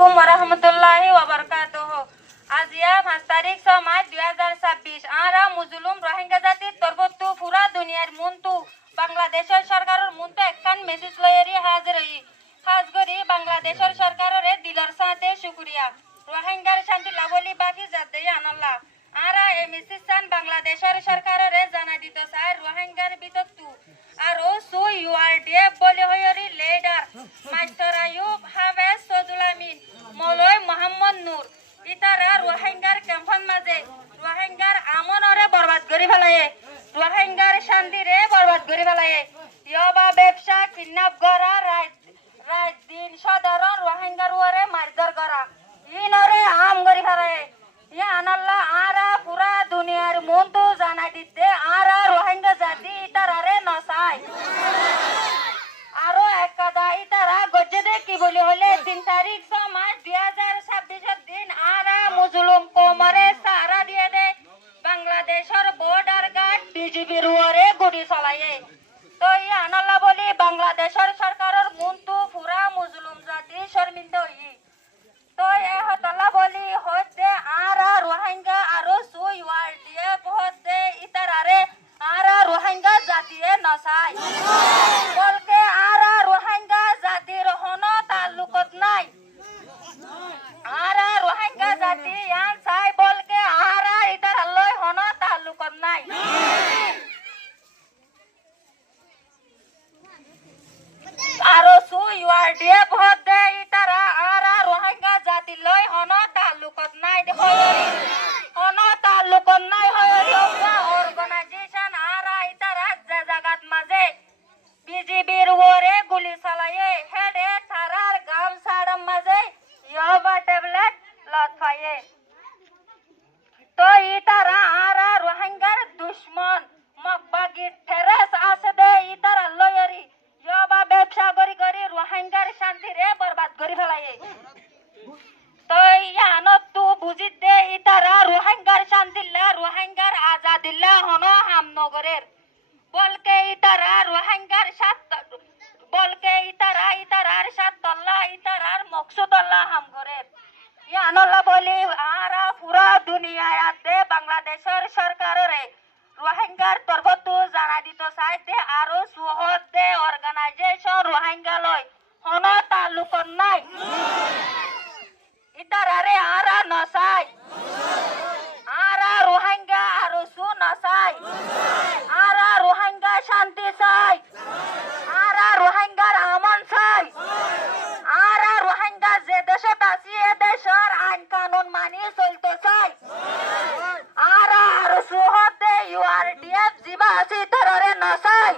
আলাইকুম ওরহমতুল্লাহি ওয়াবারাকাতুহু। আজিয়া 5 তারিখ 6 মার্চ 2026 আরা মুজলুম রোহিঙ্গা জাতির তরবতু পুরা দুনিয়ার মুন্তু বাংলাদেশের সরকারের মুন্তু একখান মেসেজ লয়েরি হাজির হই খাসগরি বাংলাদেশের সরকারের দিলর সাথে শুকরিয়া রোহিঙ্গার শান্তি লাভলি বাকি জাদে আনাল্লাহ আরা এই মেসেজ সান বাংলাদেশের সরকারের জানা দিত স্যার রোহিঙ্গার বিতত্তু আর ও সু ইউআরডিএফ বলে হয়রি লিডার মাস্টার আয়ুব হাফেজ সদুল আমিন মৌলভী মোহাম্মদ নূর ইতারা রোহিঙ্গার ক্যাম্পন মাঝে রোহিঙ্গার আমনরে বরবাদ করি ফেলায়ে রোহিঙ্গার শান্তিরে বরবাদ করি ফেলায়ে ইয়বা ব্যবসা কিডন্যাপ করা রাত দিন সাধারণ রোহিঙ্গার ওরে মারধর করা ইনরে আম করি ফেলায়ে ইয়া আনাল্লাহ আরা পুরা দুনিয়ার মন্তু জানা দিতে আরা রোহিঙ্গা জাতি ইতারারে নসাই আরো এক কথা ইতারা গজ্জে কি বলি হলে 3 তারিখ 6 মার্চ 2026 দিন আরা মুজলুম কোমরে সারা দিয়ে দে বাংলাদেশের বর্ডার গার্ড বিজিবির ওরে গুলি চালায়ে তো ইয়া আনাল্লাহ বলি বাংলাদেশের সরকারের মন্তু পুরা মুজলুম জাতি শর্মিন্দা হই তো এ হতলা বলি হতে আরা রোহিঙ্গা আরো সুই ওয়ার্ডিএফ হতে ইতারারে আরা রোহিঙ্গা জাতিয়ে নসাই বলকে আরা রোহিঙ্গা জাতির হন তাল্লুকত নাই আরা রোহিঙ্গা জাতি ইয়ান চাই বলকে আরা ইতার লয় হন তাল্লুকত নাই আরো সুই ওয়ার্ডিএফ হতে ইতারা আরা রোহিঙ্গা জাতি লয় হন তাল্লুকত নাই হন তাল্লুকত নাই হয়রি অর্গানাইজেশন আরা ইতারা জাগাত মাঝে বিজিবির ওরে গুলি চালায়ে হেডে থারার গাম সাড়ম মাঝে ইয়বা ট্যাবলেট লতফায়ে তো ইতারা আরা রোহিঙ্গার দুশ্মন মকবাগি ঠেরেস আছে দে ইতারা লয়রি ইয়বা ব্যবসা করি করি রোহিঙ্গার শান্তিরে বরবাদ করি ফেলায়ে তো ইয়ানত তু বুঝিত দে ইতারা রোহিঙ্গার শান্তিল্লা রোহিঙ্গার আজাদিল্লা হনো হামনগরের বলকে ইতারা রোহিঙ্গার বলকে ইতারার সাতল্লাহ ইতারার মকসুদল্লাহ হামগরের ইয়ানল্লাহ বলি আরা পুরা দুনিয়ায় আতে বাংলাদেশের সরকারের রোহিঙ্গার তরবতু জানা দিত চাইতে আরো সুহদ দে অর্গানাইজেশন রোহিঙ্গা লয় হন তাল্লুকত নাই ইতারারে আরা নসাই আরা রোহিঙ্গা আরো সু নসাই আরা রোহিঙ্গা শান্তি চাই আরা রোহিঙ্গার আমন চাই আরা রোহিঙ্গা যে দেশে আছি এ দেশের আইন কানুন মানি চলতে চাই আরা আর সুহদে ইউআরডিএফ জিবা আছে তারারে নসাই